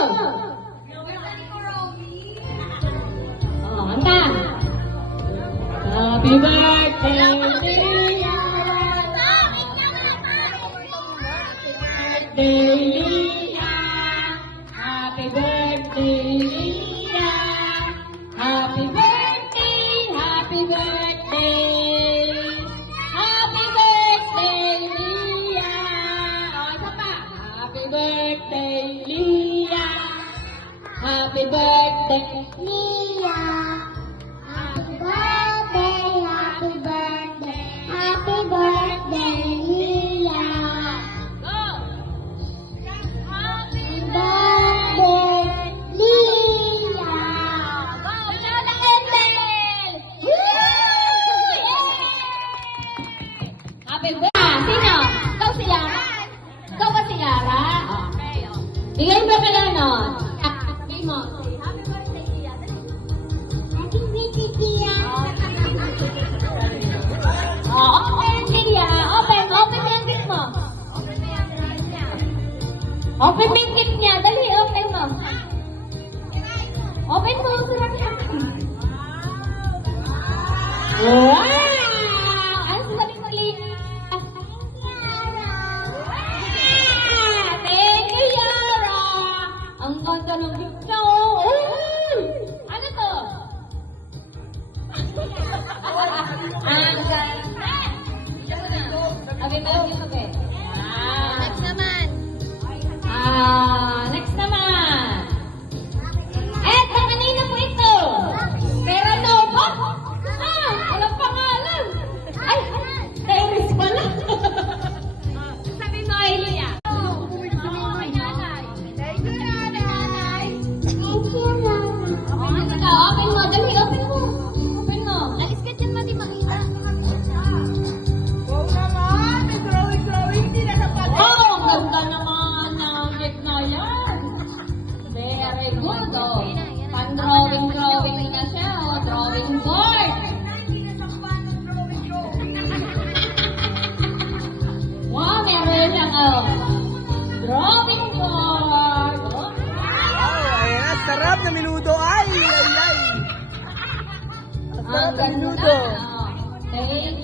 Oh, kanta. Happy birthday, Lia. Birthday, Lia. Happy birthday, Lia. Happy birthday, happy birthday. Happy birthday, Lia. Oh, isa pa. Happy birthday, Lia. Happy birthday, Lia. Happy birthday, happy birthday, happy birthday, Lia. Go! Happy birthday, Lia. Go! Shout out, Ethel! Happy birthday! Sino? Ikaw si Yara? Ikaw ba si Yara? Okay. Bigay mo kaya nun? Bigay mo. Happy birthday, Lia. Happy birthday, Lia. Open, Lia. Open yung gift mo. Open mo yung gift niya. Dali, open mo. Open mo. Wow! Ano sabi mo, Lia? Thank you, Yara! Ang ganda ng gift niya, oh! Ano to? Ang ganda! Sabi mo yung gift, okay? Next naman. Next naman! Eto, kanina po ito! Pera Nova? Walang pangalan! Ay! Terrace pala! Sabi mo, Elia. Open mo, dali, open mo. Open mo. Alis ka dyan, mati makita. Oh, ang ganda naman ng gift na yan. Very good, oh. Pang-drawing na siya, oh. Drawing board. Wow, meron siyang, oh. Drawing board. Oh. Wow, ayan, sarap na minuto. Ay, ay, ay. Ang sarap Ang na ganda. minuto. Oh. Thank